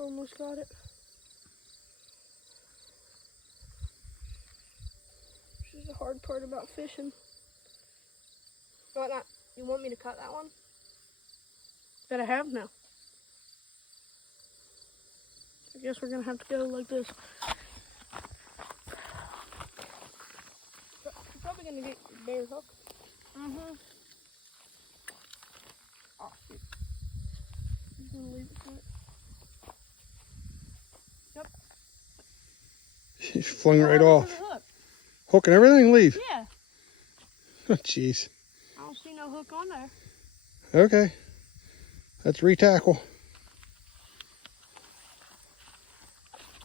Almost got it. This is the hard part about fishing. What not? You want me to cut that one? That I have now. I guess we're gonna have to go like this. You're probably gonna get your bare hook. Mm-hmm. Oh shoot. I'm just gonna leave it for it. Yep. She flung right off. Hook and everything, leave? Yeah. Oh, jeez. I don't see no hook on there. Okay. Let's re-tackle.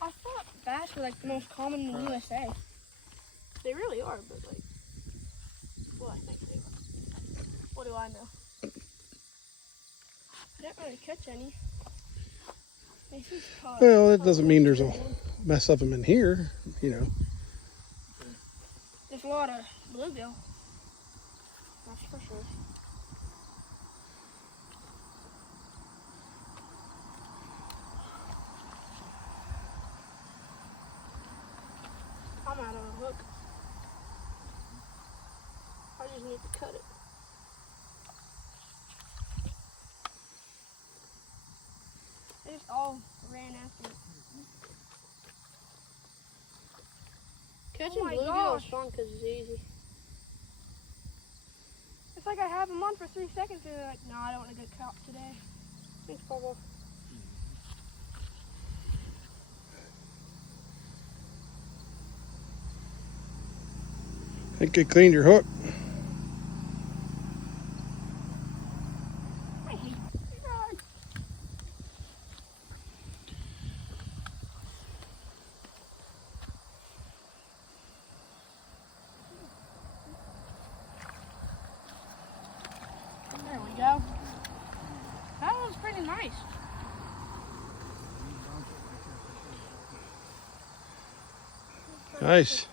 I thought bass were like the most common in the USA. They really are, but like, well, I think they are. What do I know? I didn't really catch any. Mason's caught. Well, that doesn't mean there's a mess of them in here, you know. There's a lot of bluegill. That's for sure. I'm out of a hook. I just need to cut it. They just all ran after it. Catching bluegill is fun because it's easy. It's like I have them on for 3 seconds and they're like, no, I don't want to get caught today. Thanks, PaPa. I think you cleaned your hook. I hate it. There we go. That was pretty nice. Nice.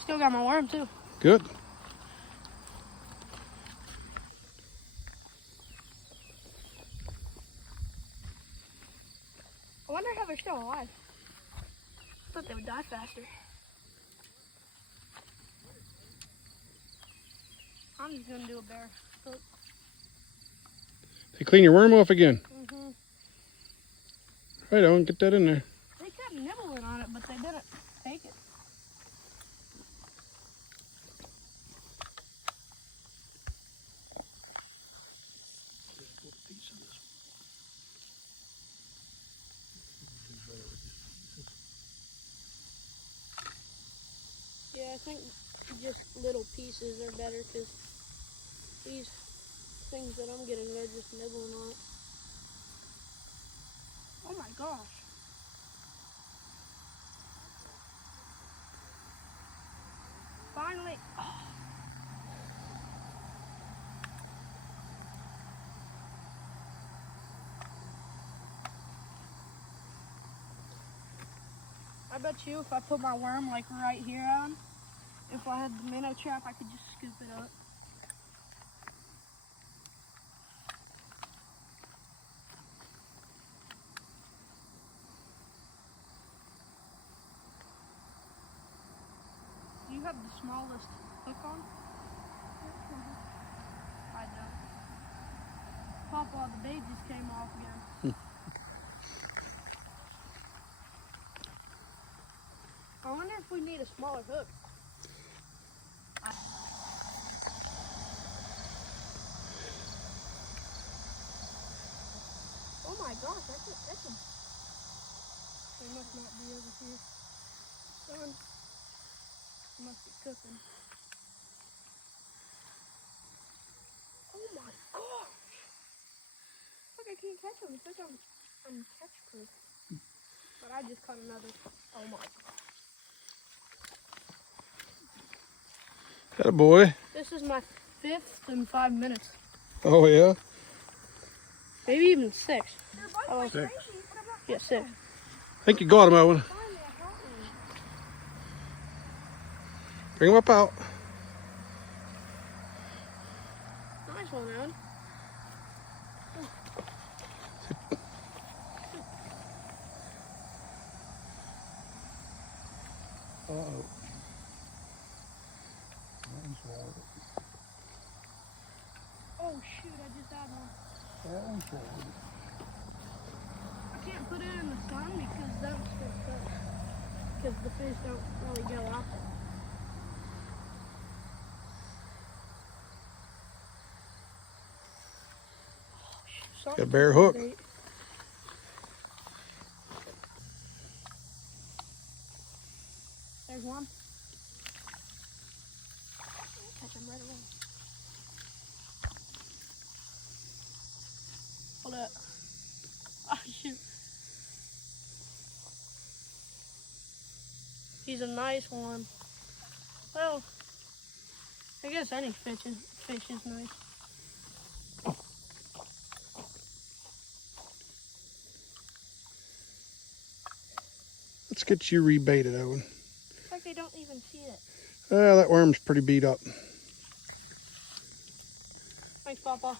Still got my worm too. Good. I wonder how they're still alive. I thought they would die faster. I'm just gonna do a bare hook. They clean your worm off again. Mm-hmm. Right on, get that in there. They kept nibbling on it, but they didn't take it. Yeah, I think just little pieces are better because these things that I'm getting, they're just nibbling on it. Oh my gosh. Finally. Oh. I bet you if I put my worm like right here on, if I had the minnow trap, I could just scoop it up. Do you have the smallest hook on? I don't. PaPa, the bait just came off again. I wonder if we need a smaller hook. Oh my gosh, that's a... They must not be over here. Son, must be cooking. Oh my gosh! Look, I can't catch them. It's like I'm catch proof. But I just caught another. Oh my gosh. Attaboy. This is my 5th in 5 minutes. Oh, yeah? Maybe even 6. Oh, 6. Yeah, 6. I think you got him, Owen. Bring him up out. Nice one, Owen. Uh-oh. That one swallowed it. Oh shoot, I just had one. That one swallowed it. I can't put it in the sun because that's gonna cook. Because the fish don't really go out there. Got a bare hook. Bait. There's one. Catch him right away. Hold up. Oh shoot. He's a nice one. Well, I guess any fish is nice. Let's get you rebaited, Owen. It's like they don't even see it. That worm's pretty beat up. Thanks, PaPa.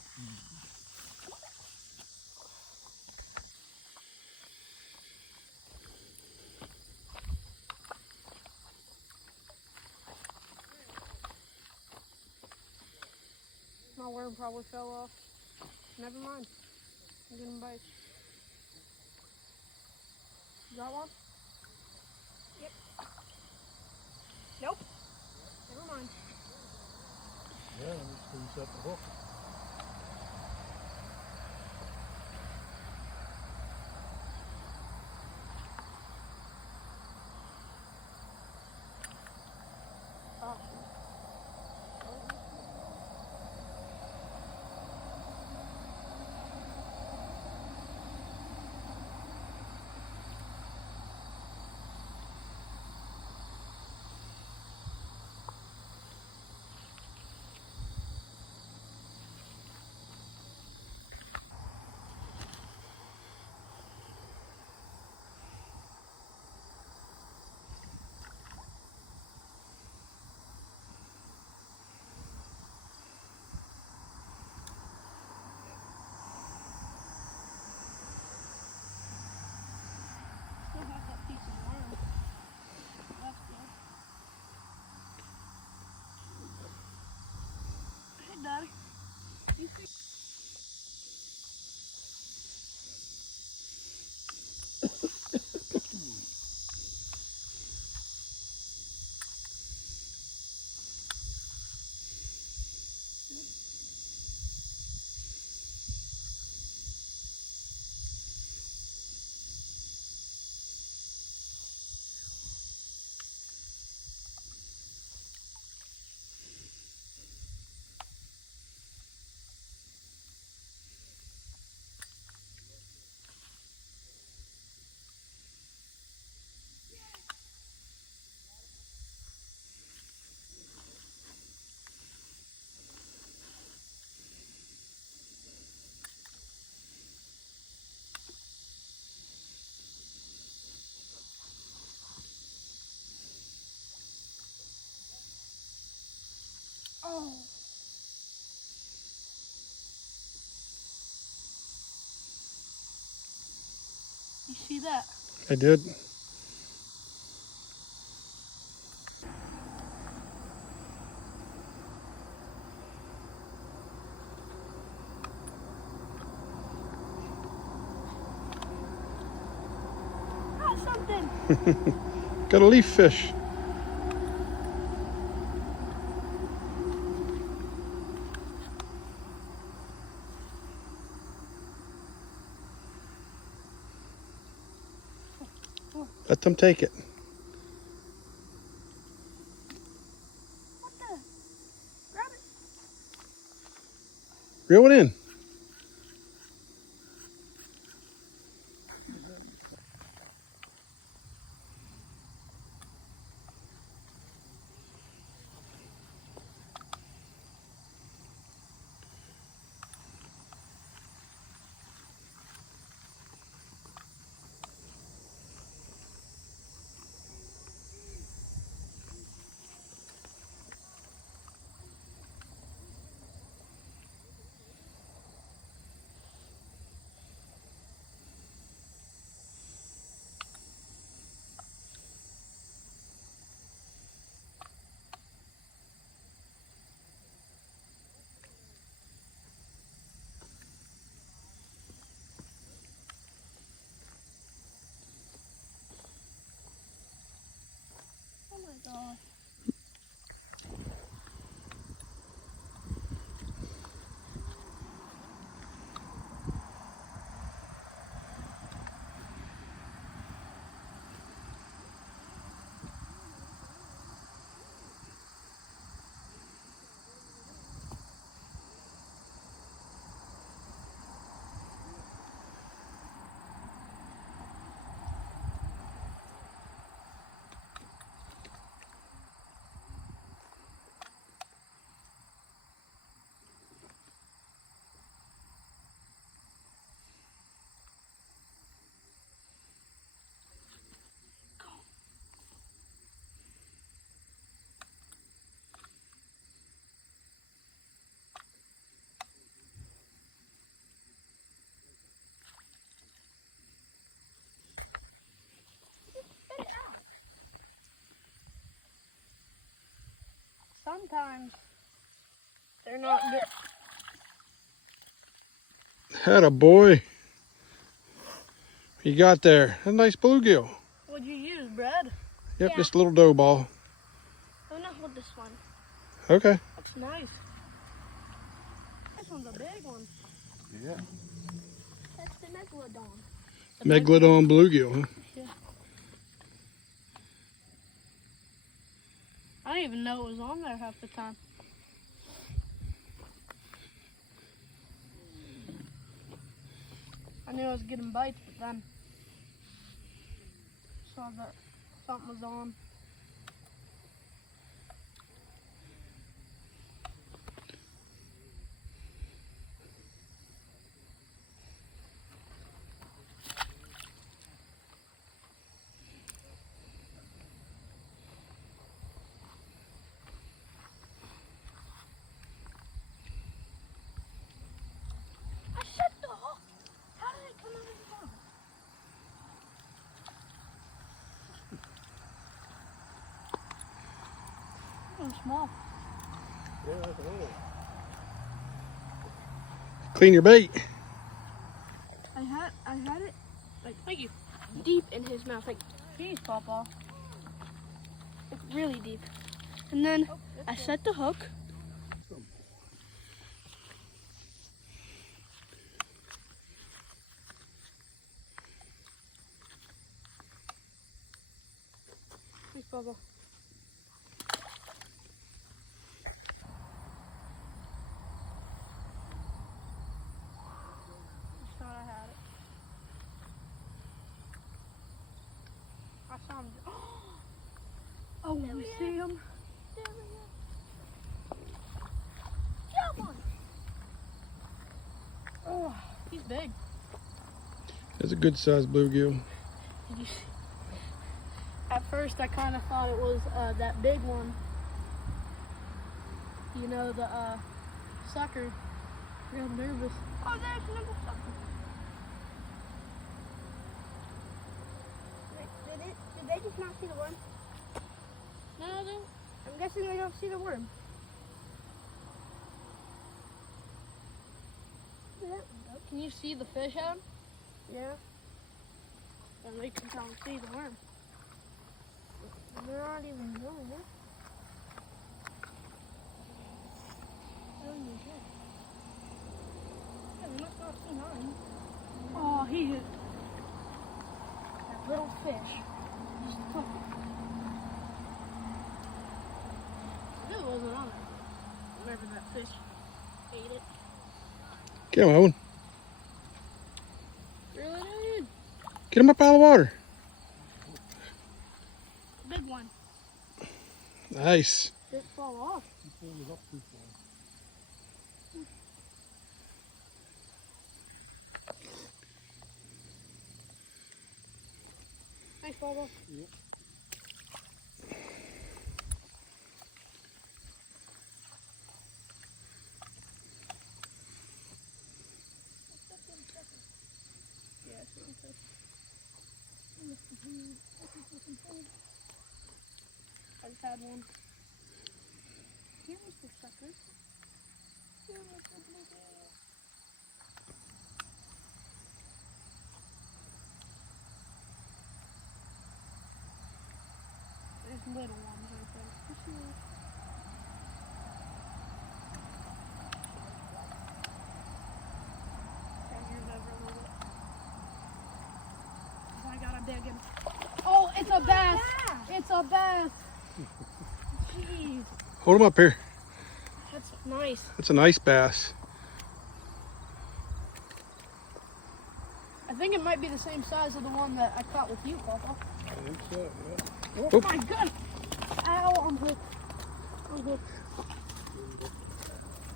My worm probably fell off. Never mind. I'm getting bites. You got one? Yep. Nope. Never mind. Yeah, let me squeeze up the hook. Oh. Still have that piece of worm. That's good. Hey, Daddy. You see? Oh. You see that? I did. Got something. Got a leaf fish. Let them take it. What the? Grab it. Reel it in. gosh. Sometimes they're not good. Had a boy. You got there. A nice bluegill. What'd you use, Brad? Yep, Yeah. just a little dough ball. I'm gonna hold this one. Okay. That's nice. This one's a big one. Yeah. That's the megalodon. Megalodon bluegill, huh? Yeah. I didn't even know it was on there half the time. I knew I was getting bites, but then saw that something was on. I set the hook. How did it come out of the hook? It was small. Yeah, that's a little. Clean your bait. I had it like deep in his mouth, like geez, PaPa, like really deep. And then I set the hook. Thanks, PaPa. Just thought I had it. I saw him. Oh, you see him? Jump on. Oh, he's big. That's a good sized bluegill. Did you see? At first, I kind of thought it was that big one. You know, the sucker. Real nervous. Oh, there's another sucker. Did they just not see the worm? No, I'm guessing they don't see the worm. Can you see the fish head? Yeah. And they can probably see the worm. They're not even doing it. Yeah, they must not see mine. Oh, he hit that little fish. Just took it. It wasn't on it. Whenever that fish ate it. Get him, Owen. Really, dude? Get him up out of the water. Big one. Nice. Did it fall off? Thanks, PaPa. Yep. Yeah, it's one fish. I just had one. Here was the sucker. Here was the bluegill. There's little ones It's a bass. Jeez. Hold him up here. That's nice. That's a nice bass. I think it might be the same size of the one that I caught with you, Papa. I think so, yeah. Oh my god! Ow, I'm hooked. I'm hooked.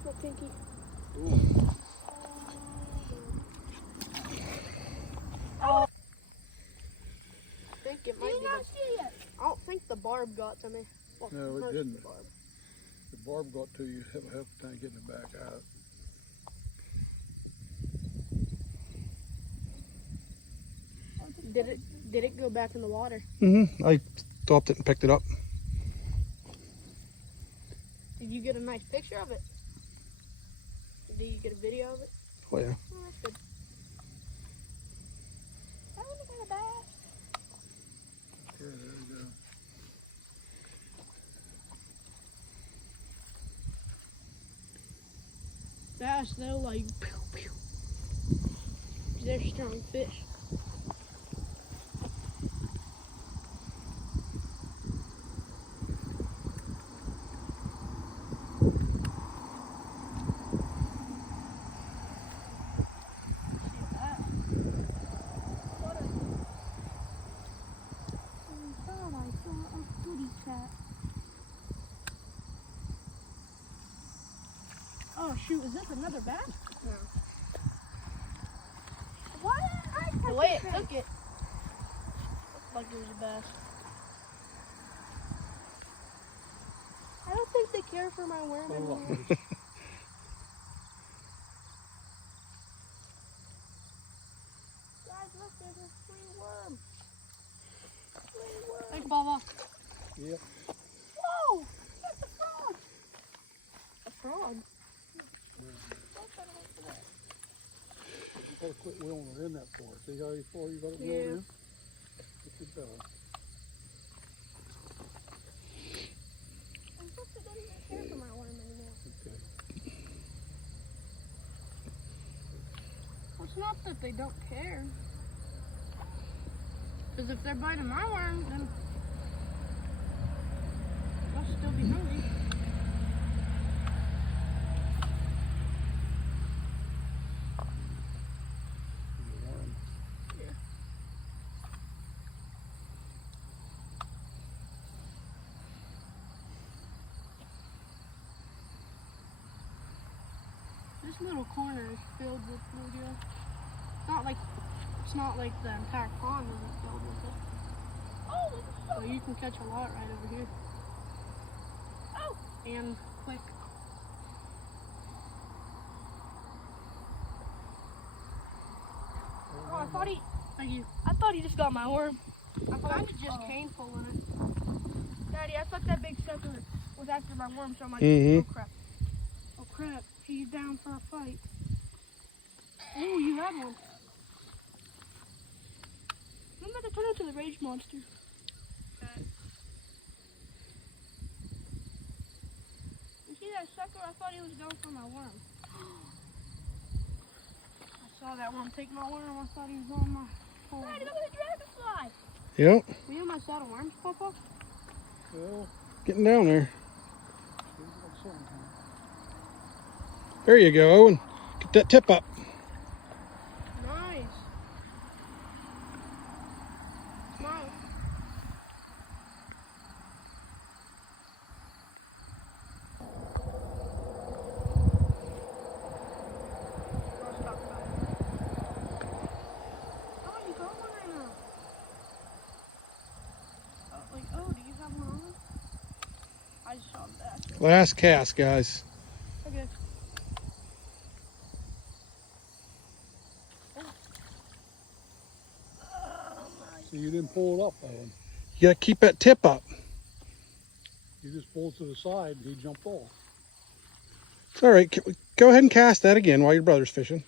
Look, Pinky. Oh. I think it might be I don't think the barb got to me. Well, No, it most of didn't. the barb. The barb got to you, have a hell of a time getting it back out. Did it go back in the water? Mm-hmm. I stopped it and picked it up. Did you get a nice picture of it? Did you get a video of it? Oh yeah. Oh, that's good. That one got a bass. Yeah, there you go. Bass, though, like, pew, pew. They're strong fish. Oh shoot, is this another bass? No. Why didn't I touch the way it took it? Looked like it was a bass. I don't think they care for my worm anymore. Guys, look, there's a free worm. Free worm. Thanks, Baba. Yep. Whoa! That's a frog! A frog? You gotta quit wheeling it in that far. See how far you got it wheeled in? Get your belly. I'm supposed to don't even care for my worm anymore. Okay. Well, it's not that they don't care. Because if they're biting my worm, then I'll still be hungry. This little corner is filled with bluegill. It's not like the entire pond isn't filled with it. Oh, so you can catch a lot right over here. Oh, and quick. Oh, I thought he. Thank you. I thought he just got my worm. I thought he just came pulling it. Daddy, I thought that big sucker was after my worm, so I'm like, oh crap. Oh crap, he's down for a fight. Oh, you had one. I'm about to turn into the rage monster. Okay. You see that sucker? I thought he was going for my worm. I saw that one take my worm. I thought he was on my hole. Daddy, look at the dragonfly. Yep. We almost out of worms, Papa. Well, Getting down there. seems like something. There you go, Owen. Get that tip up. Nice. Smile. Oh, you got one right now. Oh, do you have one on? I just saw that. Last cast, guys. Okay. See, you didn't pull it up, Owen. You gotta keep that tip up. You just pulled to the side and he jumped off. It's all right. Go ahead and cast that again while your brother's fishing.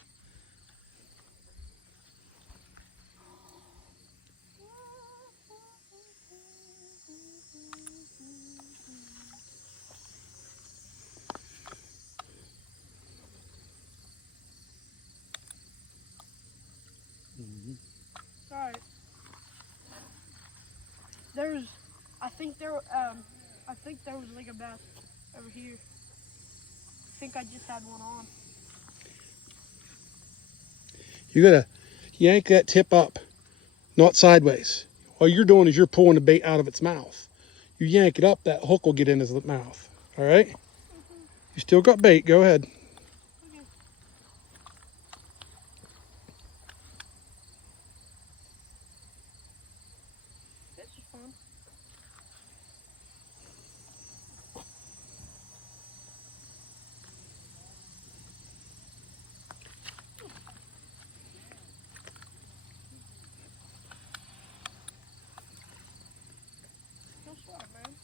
Alright. I think there was like a bass over here. I think I just had one on. You gotta yank that tip up, not sideways. All you're doing is you're pulling the bait out of its mouth. You yank it up, that hook will get in his mouth. All right? You still got bait. Go ahead. Okay. This is fun. No sweat, man.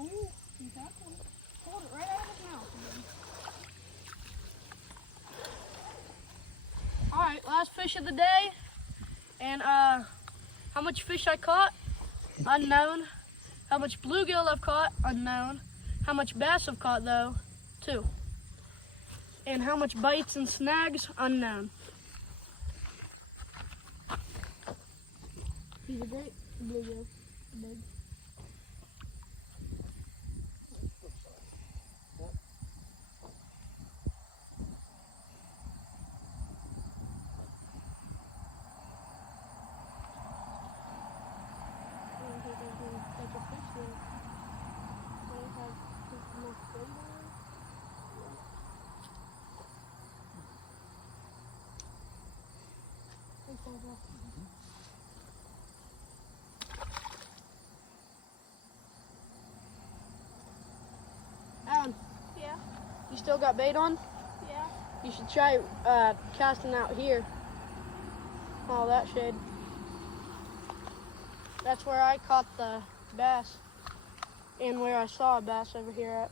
Ooh, see that one? Pulled it right out of his mouth. Alright, last fish of the day. And how much fish I caught? Unknown. How much bluegill I've caught? Unknown. How much bass I've caught though? 2. And how much bites and snags? Unknown. He's a great bluegill. Big. Alan, Yeah. you still got bait on? Yeah. You should try casting out here. Oh, that shade. That's where I caught the bass, and where I saw a bass over here at.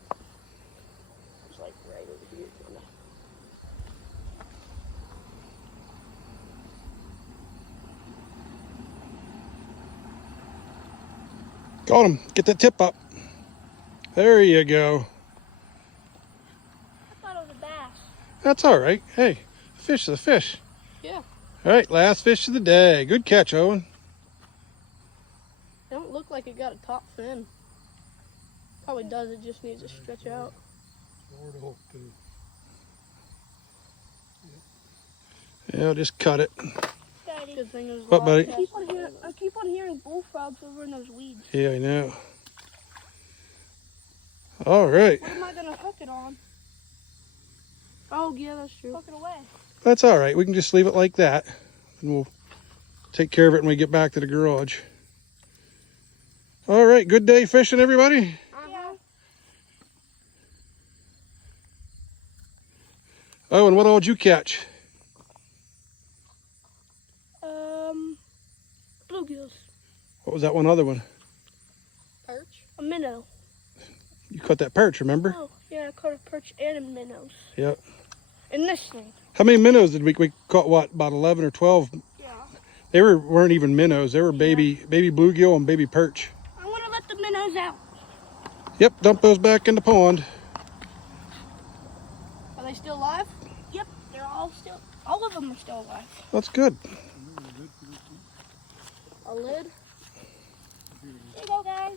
It's like right over here. Kinda. Got him. Get that tip up. There you go. I thought it was a bass. That's all right. Hey, a fish is a fish. Yeah. All right, last fish of the day. Good catch, Owen. It don't look like it got a top fin. Probably does. It just needs to stretch out. Lower the hook too. Yeah, I'll just cut it. Daddy. Good thing there's What, buddy? I keep on hearing bullfrogs over in those weeds. Yeah, I know. All right. What am I gonna hook it on? Oh yeah, that's true. Hook it away. That's all right. We can just leave it like that, and we'll take care of it when we get back to the garage. All right. Good day fishing, everybody. Yeah. Owen, what all did you catch? Bluegills. What was that one other one? Perch. A minnow. You caught that perch, remember? Oh yeah, I caught a perch and a minnows. Yep. And this thing. How many minnows did we caught? What, about 11 or 12? Yeah. They weren't even minnows. They were baby bluegill and baby perch. I want to let the minnows out. Yep, dump those back in the pond. Are they still alive? Yep. They're all still. All of them are still alive. That's good. A lid. Here you go, guys.